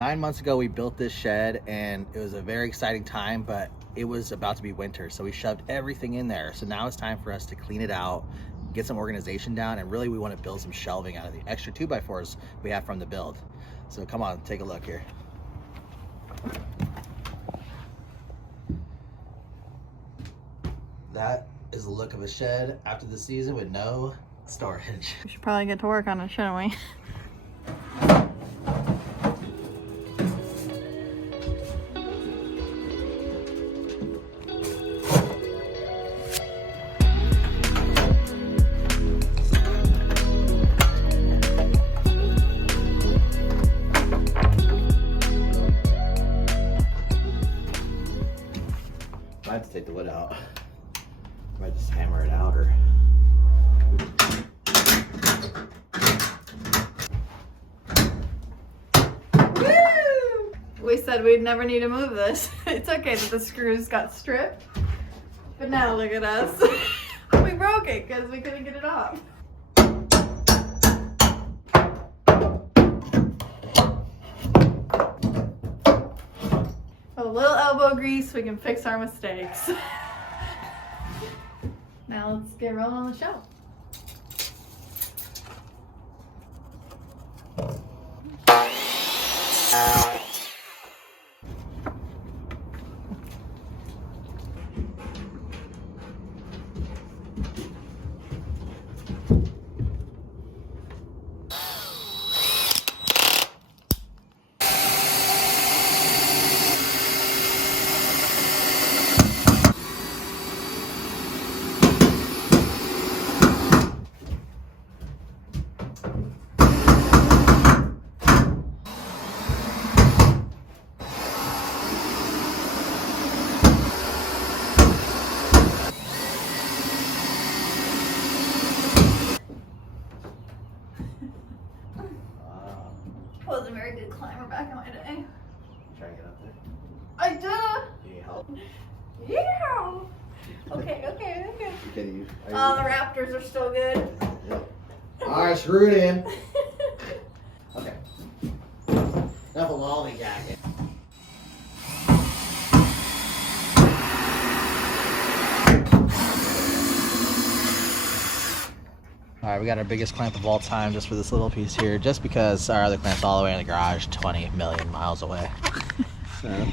9 months ago, we built this shed and it was a very exciting time, but it was about to be winter. So we shoved everything in there. So now it's time for us to clean it out, get some organization down, and really we want to build some shelving out of the extra 2x4s we have from the build. So come on, take a look here. That is the look of a shed after the season with no storage. We should probably get to work on it, shouldn't we? I have to take the wood out. I might just hammer it out or. Woo! We said we'd never need to move this. It's okay that the screws got stripped, but now look at us. We broke it because we couldn't get it off. With a little elbow grease, we can fix our mistakes. Now let's get rolling on the shelf. Wasn't a very good climber back in my day. Try to get up there. I did. Do you need help? Yeah. Okay. Okay, The Raptors are still good. Yep. Alright, screw it in. Okay. Enough of lollygagging. Alright, we got our biggest clamp of all time just for this little piece here, just because our other clamp's all the way in the garage 20 million miles away. So.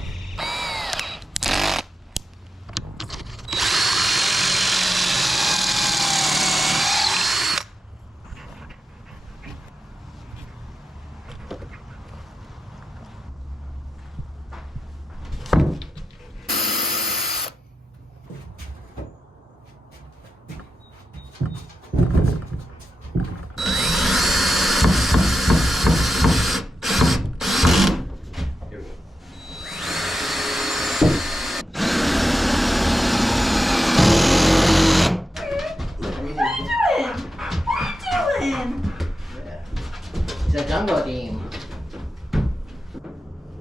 The jungle team.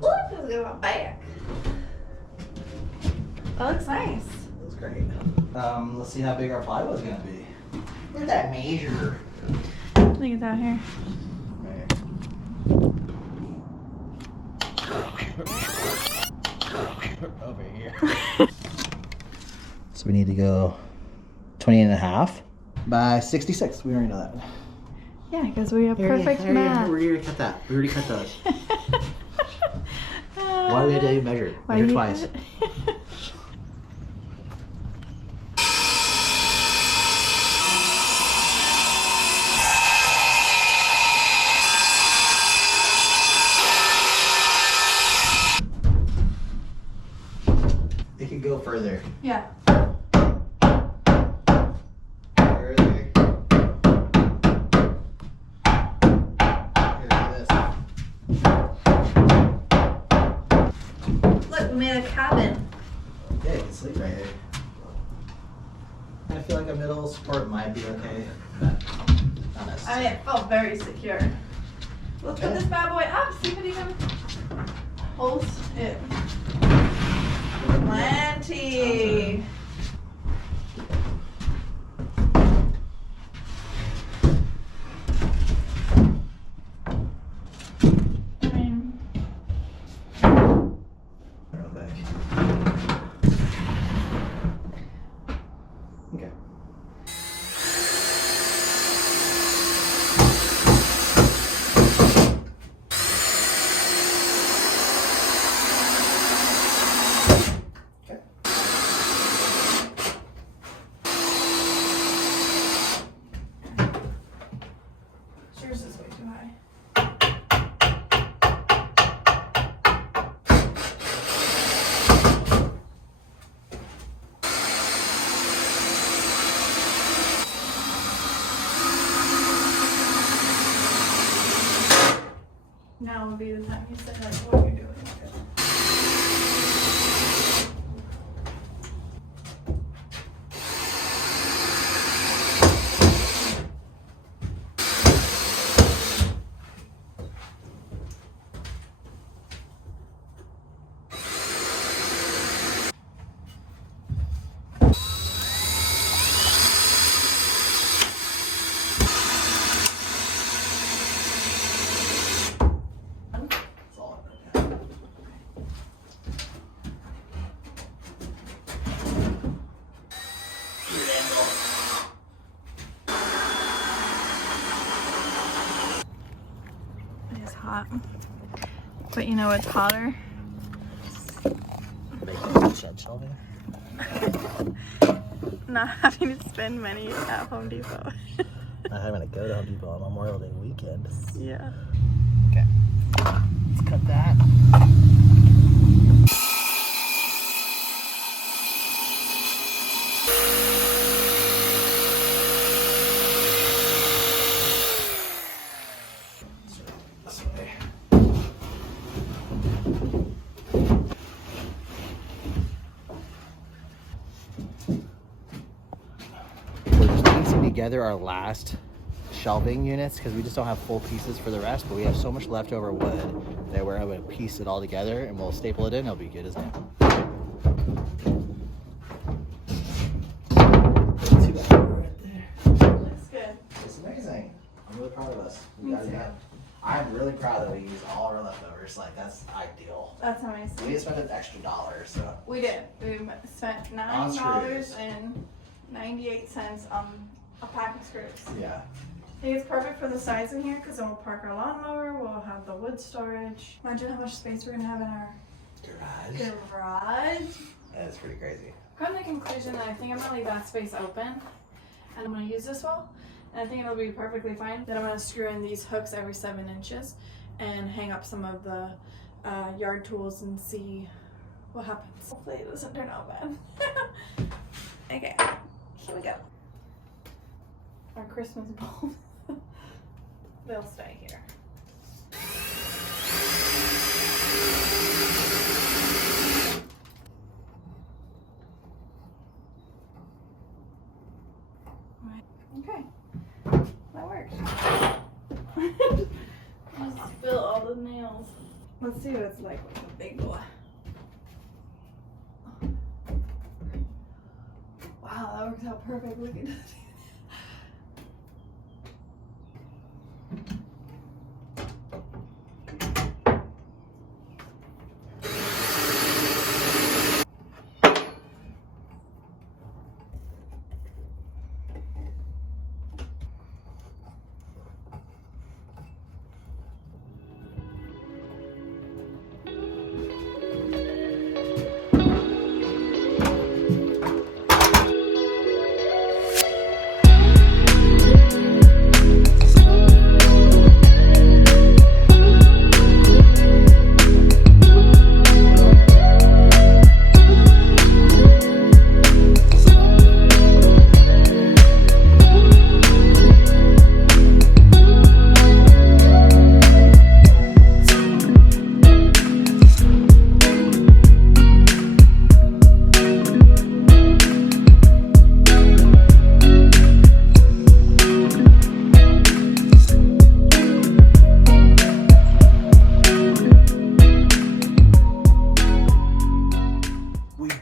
Look, it's got my back. That looks nice. That's great. Let's see how big our plywood's gonna be. Look at that measure. Look at that here. Over here. So we need to go 20 and a half by 66. We already know that. Yeah, because we have perfect math. We already cut that. We already cut those. Why do we have to measure? Measure twice. It could go further. Yeah. Look, we made a cabin. Yeah, you can sleep right here. I feel like a middle support might be okay, but not necessarily. I mean, it felt very secure. Let's put this bad boy up, see if it even holds it. Plenty. hot. But you know what's hotter? Making shed shelving. Not having to spend money at Home Depot. Not having to go to Home Depot on Memorial Day weekend. Yeah. Okay, let's cut that. This way. We're just piecing together our last shelving units because we just don't have full pieces for the rest, but we have so much leftover wood that we're able to piece it all together and we'll staple it in. It'll be good as new. Looks good. It's amazing. I'm really proud of us. Me too. I'm really proud that we used all our leftovers. Like, that's ideal. That's amazing. We just spent an extra $1, so. We did. We spent $9.98 on a pack of screws. Yeah. I think it's perfect for the size in here because then we'll park our lawnmower, we'll have the wood storage. Imagine how much space we're gonna have in our garage. That's pretty crazy. I've come to the conclusion that I think I'm gonna leave that space open and I'm gonna use this wall. And I think it'll be perfectly fine. Then I'm gonna screw in these hooks every 7 inches and hang up some of the yard tools and see what happens. Hopefully it doesn't turn out bad. Okay, here we go. Our Christmas bulbs. They'll stay here. Okay, that works. Just fill all the nails. Let's see what it's like with a big boy. Wow, that works out perfect. Look at that.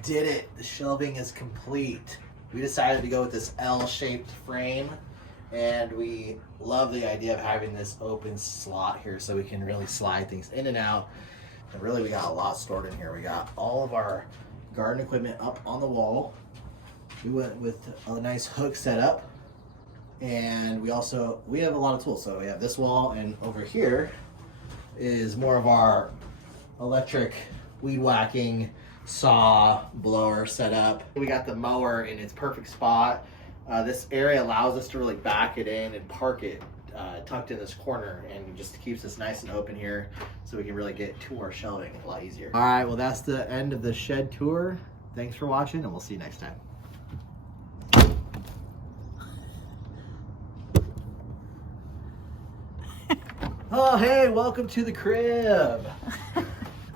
Did it. The shelving is complete. We decided to go with this L-shaped frame, and we love the idea of having this open slot here so we can really slide things in and out. And really, we got a lot stored in here. We got all of our garden equipment up on the wall. We went with a nice hook setup, and we have a lot of tools. So we have this wall, and over here is more of our electric weed whacking saw blower setup. We got the mower in its perfect spot. This area allows us to really back it in and park it tucked in this corner, and just keeps us nice and open here so we can really get to our shelving a lot easier. All right, well, that's the end of the shed tour. Thanks for watching, and we'll see you next time. Oh, hey, welcome to the crib.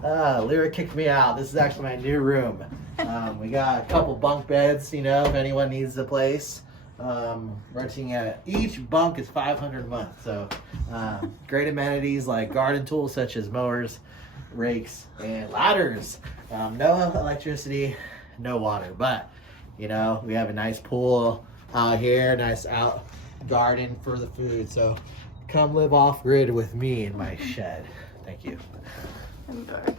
Lyra kicked me out. This is actually my new room. We got a couple bunk beds, you know, if anyone needs a place. Renting each bunk is $500 a month. So great amenities like garden tools such as mowers, rakes, and ladders. No electricity, no water, but you know, we have a nice pool out here, nice out garden for the food. So come live off grid with me in my shed. Thank you. I'm dark.